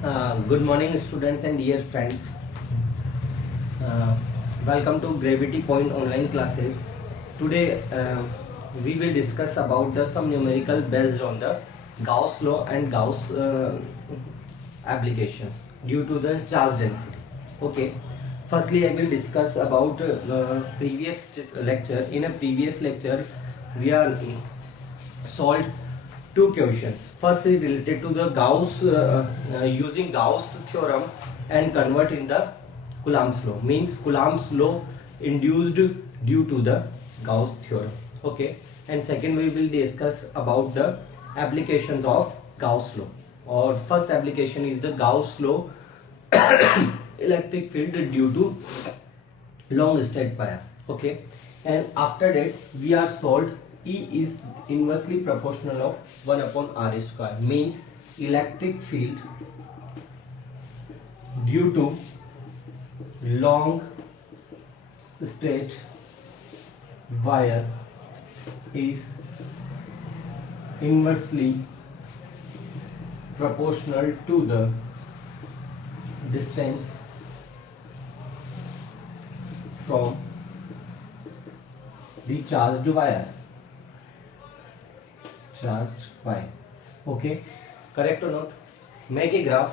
Good morning, students and dear friends. Uh, Welcome to Gravity Point online classes. Today we will discuss about the some numerical based on the Gauss law and Gauss applications due to the charge density. Okay. Firstly, I will discuss about previous lecture. In a previous lecture, we are solved two questions. First is related to the Gauss using Gauss theorem and convert in the Coulomb's law. Means Coulomb's law induced due to the Gauss theorem. Okay. And second we will discuss about the applications of Gauss law. Or first application is the Gauss law electric field due to long straight wire. Okay. And after that we are solved E is inversely proportional of 1 upon R square, means electric field due to long straight wire is inversely proportional to the distance from the charged wire. Okay, correct or not? Make a graph.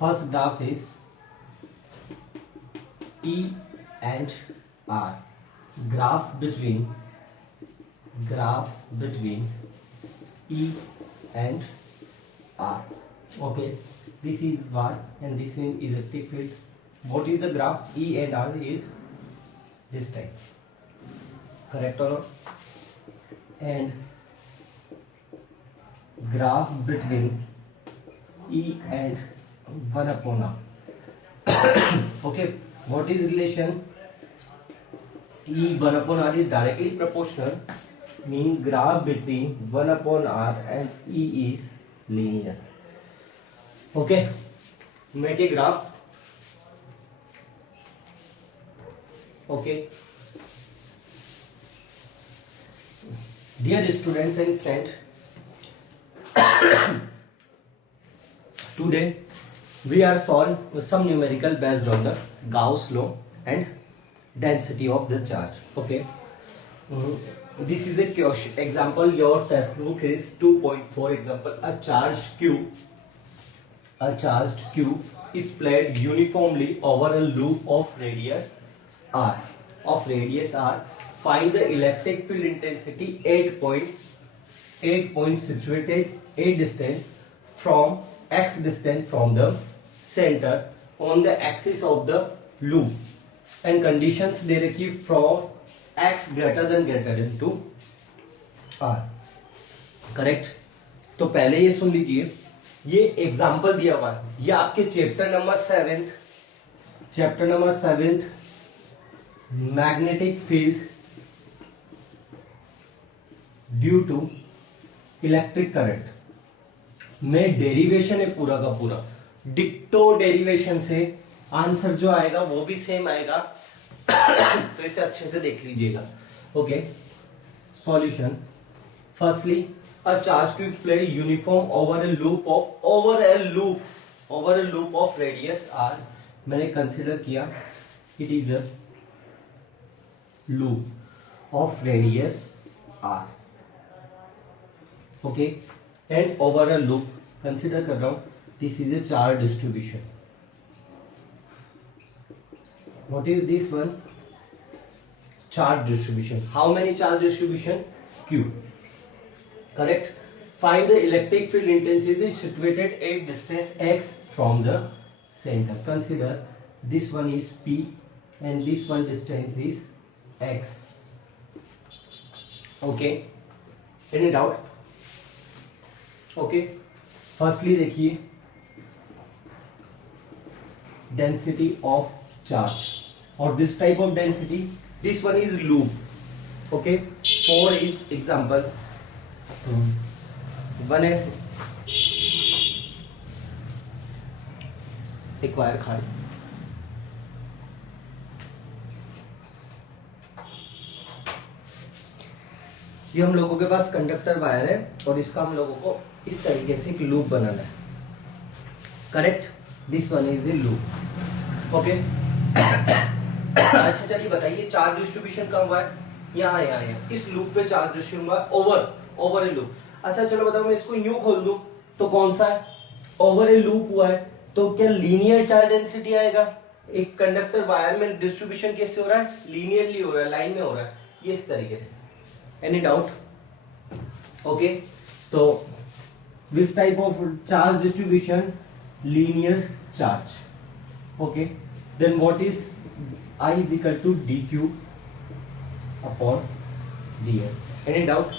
First graph is E and R. Graph between E and R. Okay, this is var and this is electric field. What is the graph? E and R is this type. Correct or not? And graph between E and 1 upon R. Okay, what is relation? E 1 upon R is directly proportional, means graph between 1 upon R and E is linear. Okay, make a graph. Okay, dear students and friends, today we are solve some numerical based on the Gauss law and density of the charge. Okay, this is a question example. Your textbook is 2.4. Example: a charged cube is placed uniformly over a loop of radius R. Find the electric field intensity 8 point situated distance from x distance from the center on the axis of the loop, and conditions directly from x greater than to R. Correct? तो पहले ये सुन लीजिए, ये example दिया हुआ है, ये आपके chapter number 7 magnetic field due to electric current में डेरिवेशन है पूरा का पूरा, डिक्टो डेरिवेशन से आंसर जो आएगा वो भी सेम आएगा। तो इसे अच्छे से देख लीजिएगा। Okay, solution: firstly, a charge cube placed uniform over a loop of radius r. मैंने कंसिडर किया it is a loop of radius r. Okay, and over a loop consider कर रहा हूं, this is a charge distribution. What is this one? Charge distribution. How many charge distribution? Q. Correct. Find the electric field intensity situated at distance x from the center. Consider this one is P and this one distance is x. Okay, any doubt? Okay, firstly देखिए density of charge, or this type of density, this one is loop. Okay, for example, one है एक wire खाली, ये हम लोगों के पास conductor wire है और इसका हम लोगों को इस तरीके से एक लूप बनाना है, correct. This one is a loop, okay. अच्छा चलिए बताइए चार्ज डिस्ट्रीब्यूशन कहाँ हुआ है, यहाँ यहाँ इस लूप पे चार्ज डिस्ट्रीब्यूशन हुआ है ओवर ए लूप। अच्छा चलो बताओ मैं इसको यूं खोल दूं तो कौन सा है, ओवर ए लूप हुआ है तो क्या लीनियर चार्ज डेंसिटी आएगा। एक कंडक्टर वायर में डिस्ट्रीब्यूशन कैसे हो रहा है, लीनियरली हो रहा है, लाइन में हो रहा है, ये इस तरीके से। Any doubt, okay. तो this type of charge distribution linear charge, okay, then what is I is equal to dq upon dl. Any doubt?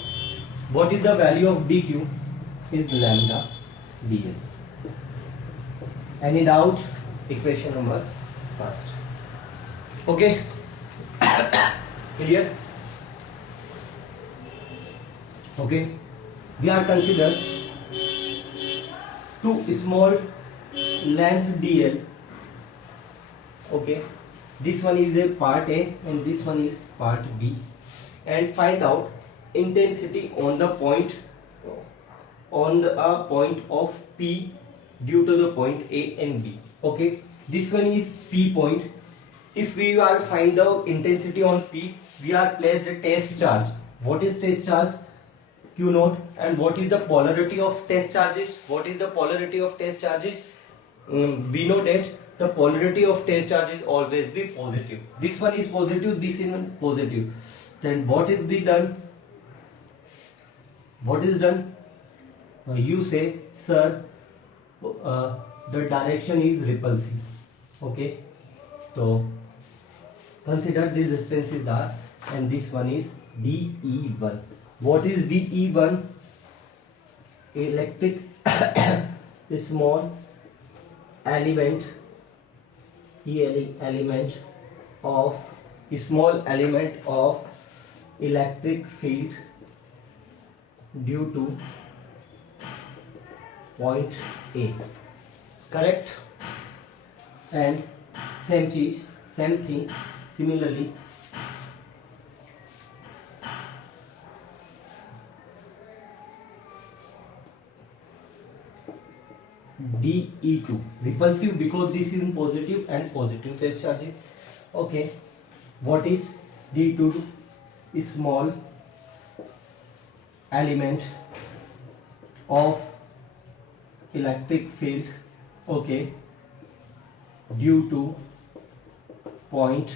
What is the value of dq is lambda dl. Any doubt? Equation number first, okay. Clear, okay. We are consider two small length dl, okay. This one is a part A and this one is part B, and find out intensity on the point of P due to the point A and B, okay. This one is P point. If we are find the intensity on P, we are placed a test charge. What is test charge? Q naught. And what is the polarity of test charges? What is the polarity of test charges? We know that the polarity of test charge is always be positive. This one is positive, this is positive. Then what is be done? What is done? You say, sir, the direction is repulsive, okay. So consider this distance is r and this one is dE1. What is dE1? Electric small element, small element of electric field due to point A, correct. And same thing similarly dE2, repulsive because this is in positive and positive test charges, okay. What is dE2? Small element of electric field, okay, due to point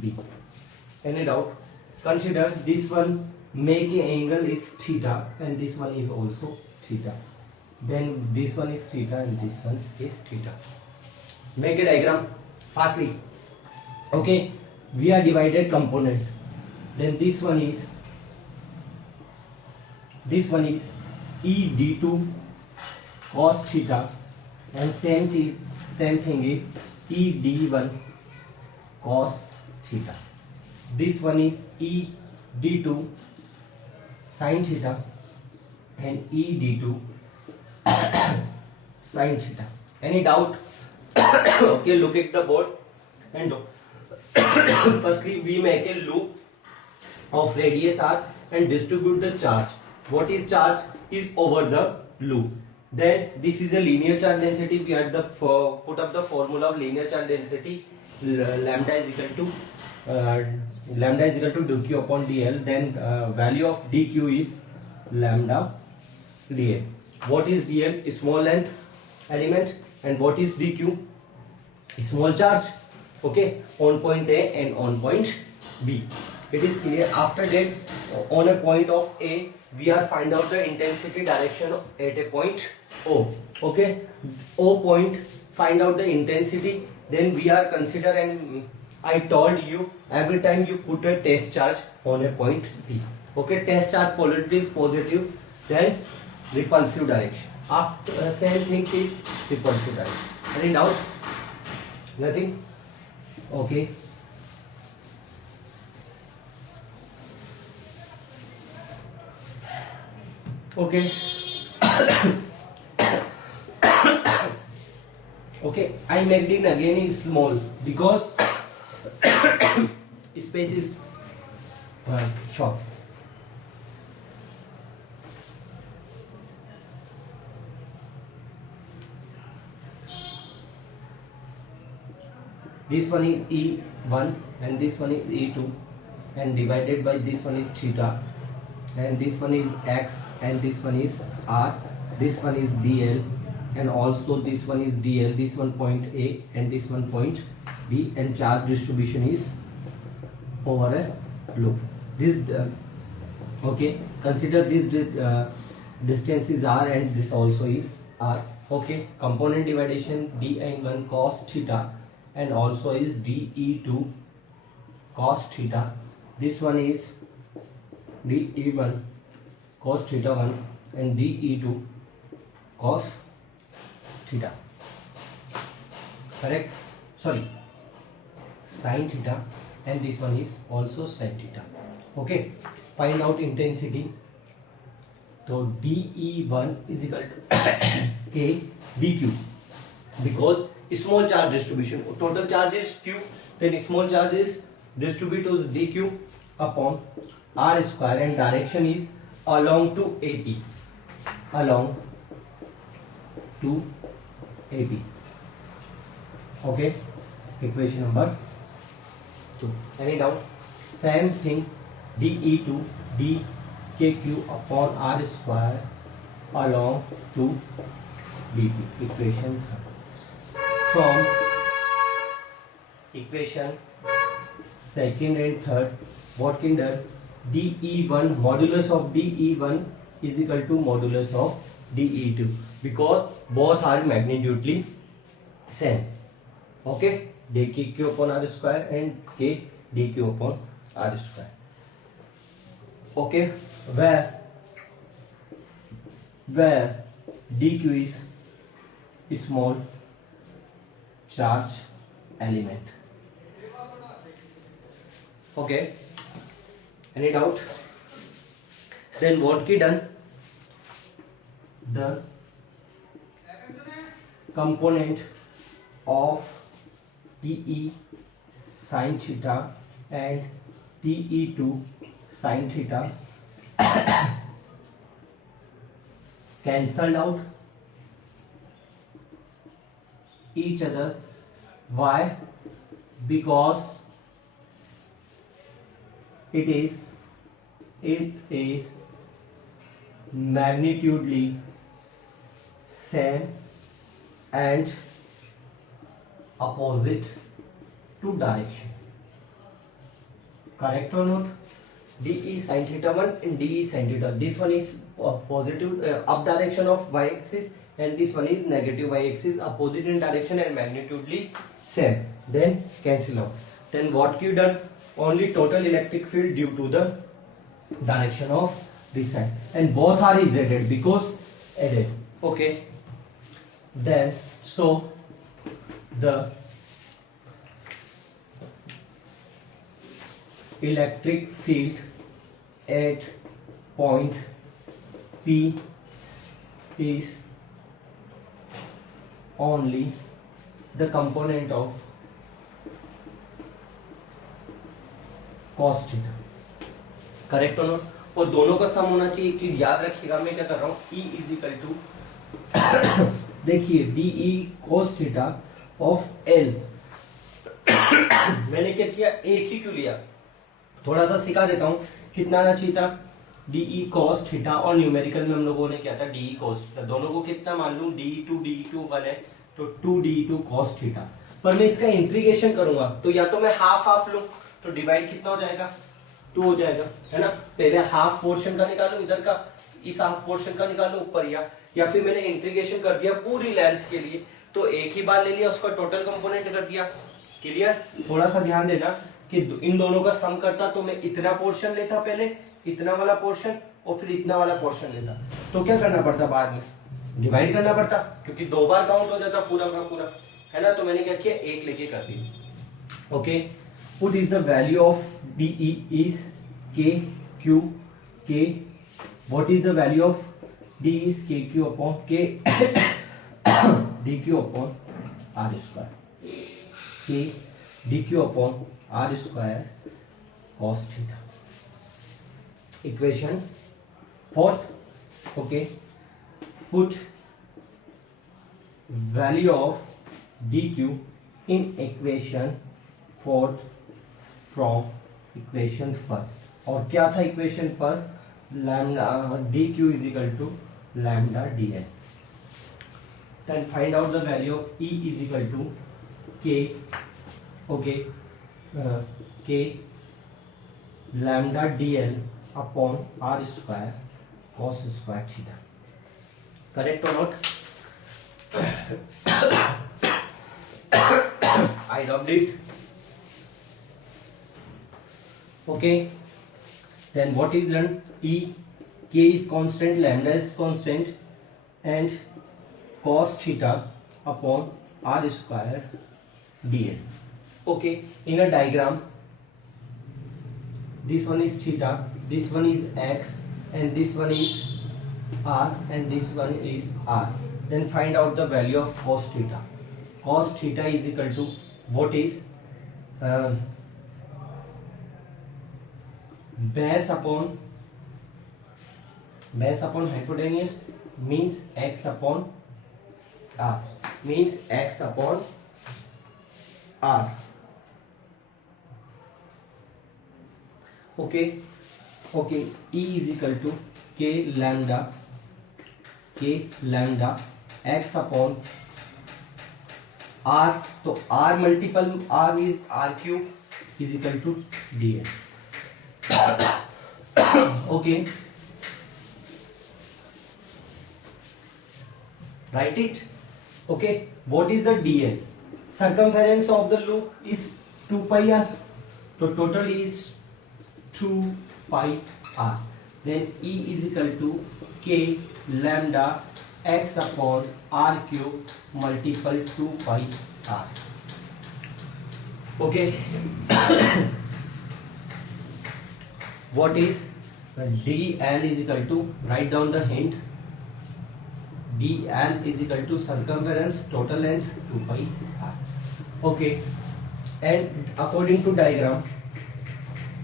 B. Any doubt? Consider this one making angle is theta and this one is also theta. Then this one is theta and this one is theta. Make a diagram fastly, okay. We are divided component. Then this one is E d2 cos theta and same thing is E d1 cos theta. This one is E d2 sin theta and E d2 sin theta. Any doubt? Okay, look at the board and do. Firstly, we make a loop of radius r and distribute the charge. What is charge? Is over the loop. Then this is a linear charge density. We had the put up the formula of linear charge density. Lambda is equal to dq upon dl. Then value of dq is lambda dl. What is dl? Small length element. And what is dq? Small charge, okay, on point A and on point B. It is clear. After that, on a point of A, we are find out the intensity direction at a point O, okay. O point, find out the intensity. Then we are consider, and I told you every time you put a test charge on a point B, okay. Test charge polarity is positive, then repulsive direction. After same thing is repulsive direction. Any doubt? Nothing? Okay. Okay. Okay, I made it again is small because space is short. This one is E1 and this one is E2 and divided by this one is theta, and this one is X and this one is R, this one is DL and also this one is DL, this one point A and this one point B, and charge distribution is over a loop. This okay, consider this distance is R and this also is R. Okay, component division dE1 cos theta and also is dE2 cos theta. This one is dE1 cos theta 1 and dE2 cos theta. Correct? Sorry, sin theta, and this one is also sin theta. Okay, find out intensity. So dE1 is equal to K dQ, because small charge distribution, total charge is Q, then small charge is distributed to dQ upon R square, and direction is along to AP, along to AP. Okay, equation number 2. Any doubt? Same thing, dE2 dKQ upon R square along to BP. Equation 3. From equation second and third, what can done? dE1, modulus of dE1 is equal to modulus of dE2, because both are magnitudely same. Okay, dKQ upon R square and K dQ upon R square. Okay, where dQ is small charge element. Okay, any doubt? Then what ki done? The component of dE sin theta and dE2 sin theta cancelled out each other. Why? Because it is magnitudely same and opposite to direction. Correct or not? dE sin theta 1 and dE sin theta. This one is positive up direction of y axis and this one is negative y axis, opposite in direction and magnitudely same. Then cancel out. Then what you done? Only total electric field due to the direction of this side, and both are is added because added. Okay, then so the electric field at point P is only the component of cos theta. Correct और note? और दोनों का सम होना चाहिए. एक चीज याद रखिएगा, मैं क्या कर रहा हूँ, E इज इक्वल टू देखिए dE cos theta of L. मैंने क्या किया, एक ही क्यों लिया, थोड़ा सा सिखा देता हूँ. कितना आना चाहिए था, dE cos थीटा, और न्यूमेरिकल में हम लोगों ने क्या था, dE cos थीटा. दोनों को कितना मान लूं, dE2 1 है तो 2dE2 cos थीटा. पर मैं इसका इंटीग्रेशन करूंगा तो या तो मैं हाफ हाफ लूं तो डिवाइड कितना हो जाएगा, 2 हो जाएगा, है ना. पहले हाफ पोर्शन का निकालो, इधर का इस हाफ पोर्शन का निकालो ऊपर, या फिर मैंने इंटीग्रेशन कर दिया पूरी लेंथ के लिए तो एक ही बार ले लिया, उसका टोटल कंपोनेंट कर दिया. क्लियर? थोड़ा सा ध्यान देना कि इन दोनों का सम करता तो मैं इतना पोर्शन लेता, पहले इतना वाला पोर्शन और फिर इतना वाला पोर्शन लेता, तो क्या करना पड़ता, बाद में डिवाइड करना पड़ता, क्योंकि 2 बार काउंट हो जाता पूरा का पूरा, है ना. तो मैंने क्या किया, एक लेके कर दिया. Okay, what is the value of dE is KQ K. What is the value of D is KQ upon K DQ upon R square. K DQ upon R square cos theta. Equation 4th. Okay, put value of DQ in equation fourth from equation first. और क्या था equation first, lambda D Q is equal to lambda D L. Then find out the value of E is equal to K, okay, K lambda dl upon r square cos square theta. Correct or not? I dubbed it. Okay. Then what is done? E, K is constant, lambda is constant, and cos theta upon r square dl. Okay, in a diagram, this one is theta, this one is x, and this one is r, and this one is r. Then find out the value of cos theta. Cos theta is equal to what is base upon hypotenuse, means x upon r, means x upon r. Okay, E is equal to k lambda x upon r. तो r multiple r is r cube is equal to dl. Okay, write it. Okay, what is the dl? Circumference of the loop is 2 pi r, so total is 2 pi r. Then E is equal to k lambda x upon r cube multiple 2 pi r. Okay. What is dl is equal to, write down the hint, dl is equal to circumference total length 2 pi r. Okay, and according to diagram,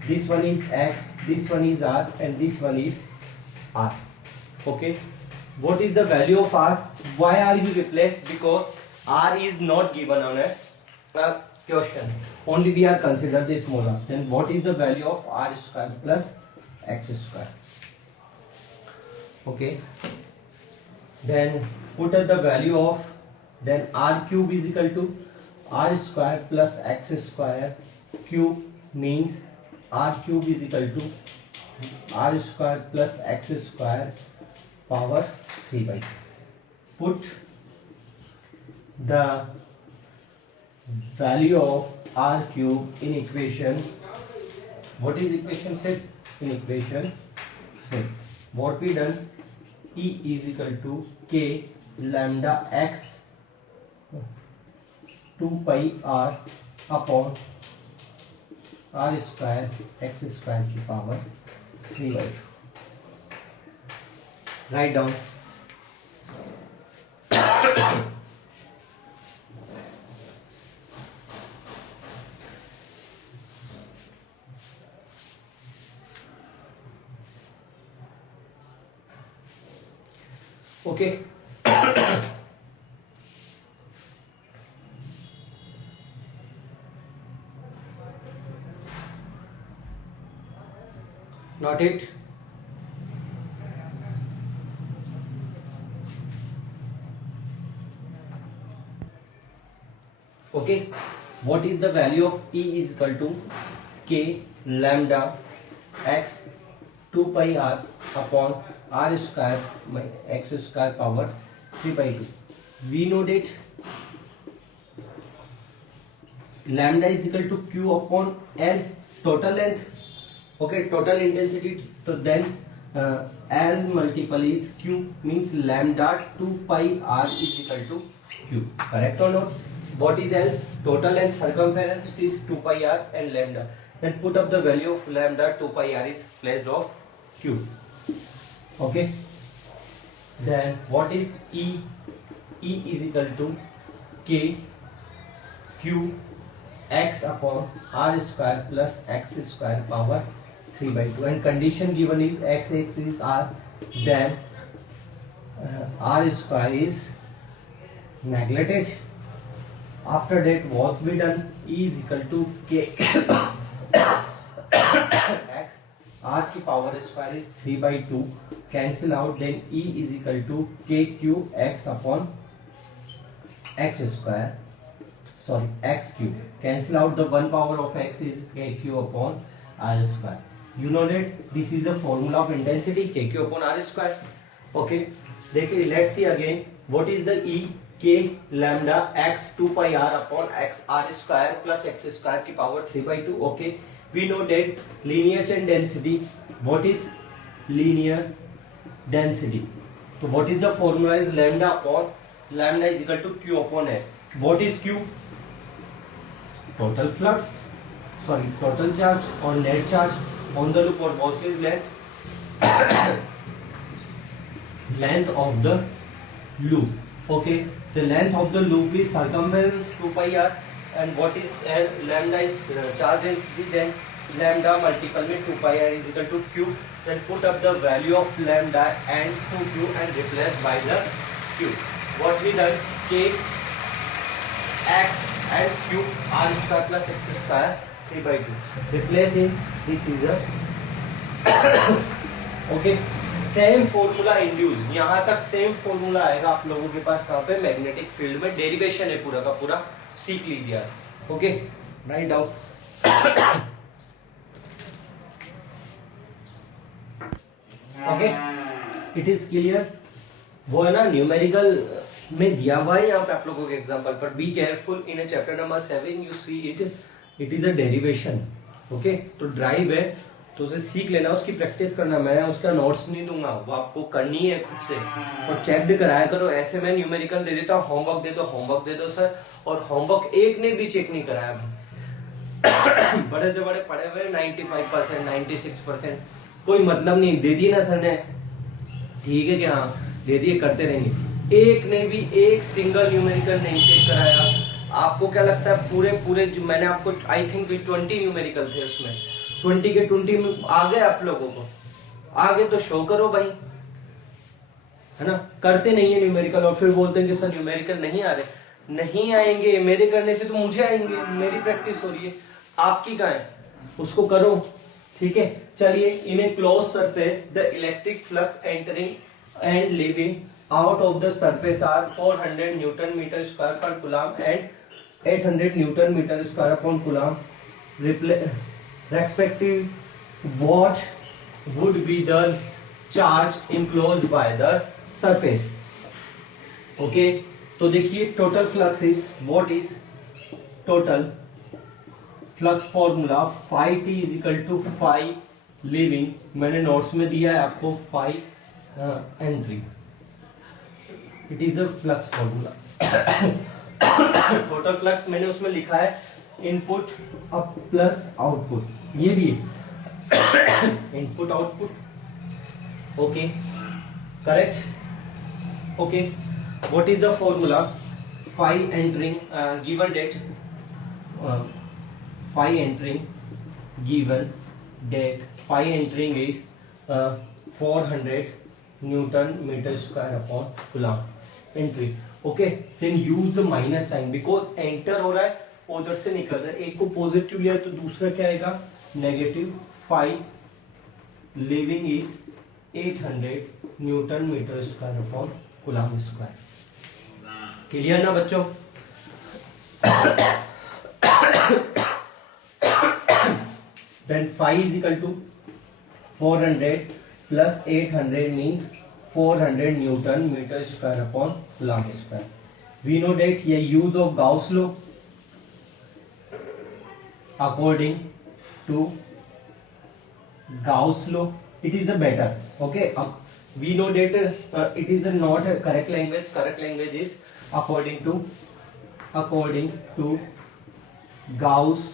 this one is x, this one is r, and this one is r. Okay, what is the value of r? Why are you replaced? Because r is not given on a question, only we are considered the smaller. Then what is the value of r square plus x square? Okay, then put the value of, then r cube is equal to r square plus x square cube, means r cube is equal to r square plus x square power 3 by 2. Put the value of r cube in equation. What is equation set? In equation set, what we done, E is equal to k lambda x 2 pi r upon r square x square की power 3 by 2. Write down. Okay. Not it. Okay, what is the value of E is equal to k lambda x 2 pi r upon r square by x square power 3 by 2. We know that lambda is equal to q upon l, total length. Okay, total intensity. So then l multiple is q, means lambda 2 pi r is equal to q. Correct or not? What is l? Total length, circumference is 2 pi r and lambda. Then put up the value of lambda 2 pi r is placed of q. Okay, then what is E? E is equal to k q x upon r square plus x square power 3 by 2, and condition given is x is r, then r square is neglected. After that, what we done? E is equal to k x, r की power square is 3/2, cancel out, then E is equal to kq x upon x square, sorry x cube, cancel out, the 1 power of x is kq upon r square. You know that this is the formula of intensity, kq upon r square. Okay, देखिए let's see again, what is the E? k lambda x 2 pi r upon x r square plus x square की power 3/2. Okay, we know that linear chain density, what is linear density? So what is the formula? Is lambda upon lambda is equal to q upon a. What is q? Total flux, sorry, total charge or net charge on the loop, or what is length? Length of the loop. Okay, the length of the loop is circumference 2 pi r, and what is lambda is charge density, then lambda multiple में 2 pi r is equal to q, then put up the value of lambda and 2q and replace by the q. What we done? K x and q r square plus x square 3/2. Replacing, this is a okay. Same formula induce, यहाँ तक same formula आएगा आप लोगों के पास कहाँ पे? Magnetic field में derivation है पूरा का पूरा, सीख लीजिए। Okay, write down. Okay, it is clear. वो है ना न्यूमेरिकल में दिया हुआ है यहाँ पे आप लोगों के एग्जांपल पर, be careful in chapter number 7 you see it is a derivation. Okay, तो ड्राइव है तो उसे सीख लेना, उसकी प्रैक्टिस करना। मैं उसका नोट्स नहीं दूंगा, वो आपको करनी है खुद से, और चेक भी कराया करो। ऐसे मैं न्यूमेरिकल दे देता हूँ, होमवर्क दे दो सर, और होमवर्क एक ने भी चेक नहीं कराया बड़े से बड़े पढ़े हुए 95% 96%, कोई मतलब नहीं। दे दिए ना सर ने, ठीक है कि हाँ दे दिए, करते रहेंगे। एक ने भी एक सिंगल न्यूमेरिकल नहीं चेक कराया। आपको क्या लगता है पूरे जो मैंने आपको आई थिंक 20 न्यूमेरिकल थे, उसमें 20 के 20 में आ गए आप लोगों को? आगे तो शो करो भाई, है ना। करते नहीं है न्यूमेरिकल और फिर बोलते हैं कि सर न्यूमेरिकल नहीं आ रहे। नहीं आएंगे, मेरे करने से तो मुझे आएंगे, मेरी प्रैक्टिस हो रही है, आपकी कहाँ है? उसको करो, ठीक है। चलिए, in a close surface the electric flux entering and leaving out of the surface are 400 newton metre square per coulomb and 800 newton metre square upon coulomb respective. What would be the charge enclosed by the surface? Okay, तो देखिए total flux is, what is total flux formula? phi t is equal to phi leaving, मैंने notes में दिया है आपको, phi entry, it is the flux formula. Total flux मैंने उसमें लिखा है इनपुट अप प्लस आउटपुट, ये भी input output. Okay, correct. Okay, what is the formula? Phi entering given that, phi entering given that, phi entering is 400 newton metre square upon coulomb entry. Okay, then use the minus sign, because enter हो रहा है उधर से निकल रहा है, एक को पॉजिटिव लिया तो दूसरा क्या आएगा? Negative. Phi leaving is 800 newton metre square upon coulomb square. Clear ना बच्चों? Then phi is equal to 400 plus 800 means 400 newton metre square upon coulomb square. We know that ये use of Gauss law according to Gauss law, it is the better. Okay, we know that it is not a correct language. Correct language is according to Gauss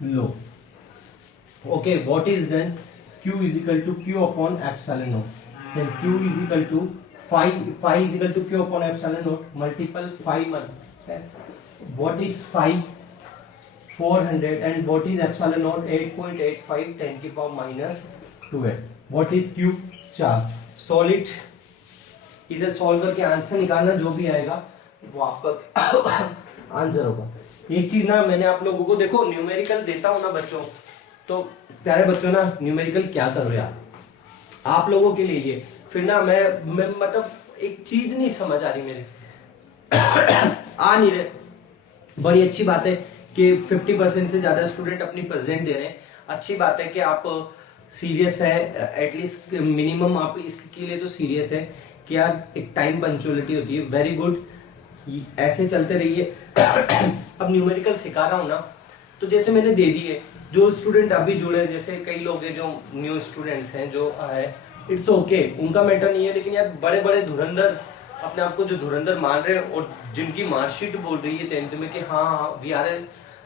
law. Okay, what is then? Q is equal to Q upon epsilon naught. Then Q is equal to phi is equal to Q upon epsilon naught multiple phi 1. Okay. What is phi? 400, and what is epsilon naught? 8.85 10 की power minus 12. What is Q? Charge. Solid, इसे solve करके answer निकालना, जो भी आएगा वो आपका answer होगा। एक चीज ना मैंने आप लोगों को, देखो न्यूमेरिकल देता हूं ना बच्चों, तो प्यारे बच्चों ना न्यूमेरिकल क्या करो यार आप लोगों के लिए ये, फिर ना मैं मतलब एक चीज नहीं समझ आ रही मेरे आ नहीं रहे। बड़ी अच्छी बात है कि 50% से ज्यादा स्टूडेंट अपनी प्रेजेंट दे रहे हैं, अच्छी बात है कि आप सीरियस है, एटलीस्ट मिनिमम आप इसके लिए तो सीरियस है कि यार एक टाइम पंक्चुअलिटी होती है, वेरी गुड, ऐसे चलते रहिए। अब न्यूमेरिकल सिखा रहा हूं ना, तो जैसे मैंने दे दी है, जो स्टूडेंट अभी जुड़े, जैसे कई लोग हैं जो न्यू स्टूडेंट्स हैं जो है, इट्स ओके, उनका मैटर नहीं है, लेकिन यार बड़े बड़े धुरंधर अपने आप को जो धुरंधर मान रहे हैं और जिनकी मार्कशीट बोल रही है 10th में कि हाँ वी आर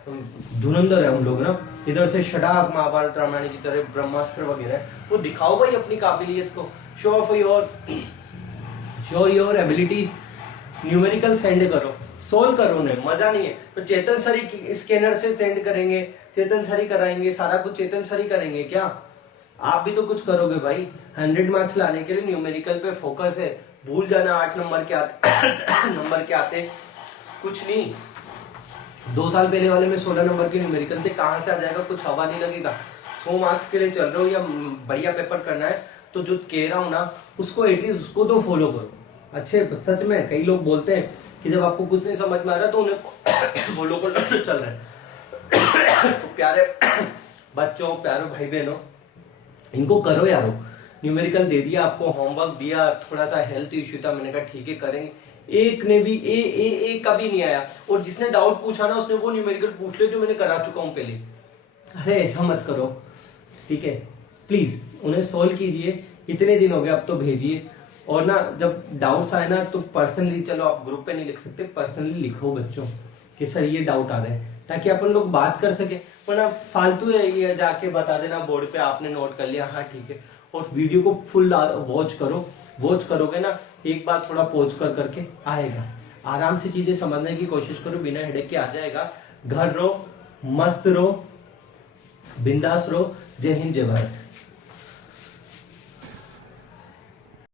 धुरंधर है हम लोग ना, इधर से षडाक महाभारत रामायण की तरह ब्रह्मास्त्र वगैरह, वो दिखाओ भाई अपनी काबिलियत को, show your abilities, numerical send करो, सोल्व करो उन्हें, मजा नहीं है तो चेतन सरी स्कैनर से सेंड करेंगे, चेतन सरी कराएंगे, सारा कुछ चेतन सरी करेंगे क्या, आप भी तो कुछ करोगे भाई। 100 मार्क्स लाने के लिए न्यूमेरिकल पे फोकस है, भूल जाना 8 नंबर के आते नंबर के आते कुछ नहीं। 2 साल पहले वाले में 16 नंबर के न्यूमेरिकल थे, कहां से आ जाएगा, कुछ हवा नहीं लगेगा। 100 मार्क्स के लिए चल रहे हो या बढ़िया पेपर करना है, तो जो कह रहा हूं ना उसको एटलीस्ट उसको तो फॉलो करो। अच्छे सच में कई लोग बोलते हैं कि जब आपको कुछ नहीं समझ में आ रहा तो उन्हें फॉलो कर चल रहा है। तो प्यारे बच्चों, प्यारे भाई बहनों, इनको करो यारो। न्यूमेरिकल दे दिया आपको, होमवर्क दिया, थोड़ा सा हेल्थ इश्यू था, मैंने कहा ठीक है करेंगे, एक ने भी ए कभी नहीं आया, और जिसने डाउट पूछा ना उसने वो न्यूमेरिकल पूछ ले जो मैंने करा चुका हूं पहले। अरे ऐसा मत करो, ठीक है, प्लीज उन्हें सोल्व कीजिए, इतने दिन हो गए अब तो भेजिए। और ना जब डाउट्स आए ना तो पर्सनली, चलो आप ग्रुप पे नहीं लिख सकते, पर्सनली लिखो बच्चों कि सर ये डाउट आ रहा है, ताकि अपन लोग बात कर सके। वरना फालतू है ये जाके बता देना बोर्ड पे आपने नोट कर लिया, हाँ ठीक है, और वीडियो को फुल वॉच करो। वॉच करोगे ना, एक बार थोड़ा पॉज कर करके आएगा, आराम से चीजें समझने की कोशिश करो, बिना हेडेक के आ जाएगा। घर रहो, मस्त रहो, बिंदास रहो। जय हिंद, जय भारत।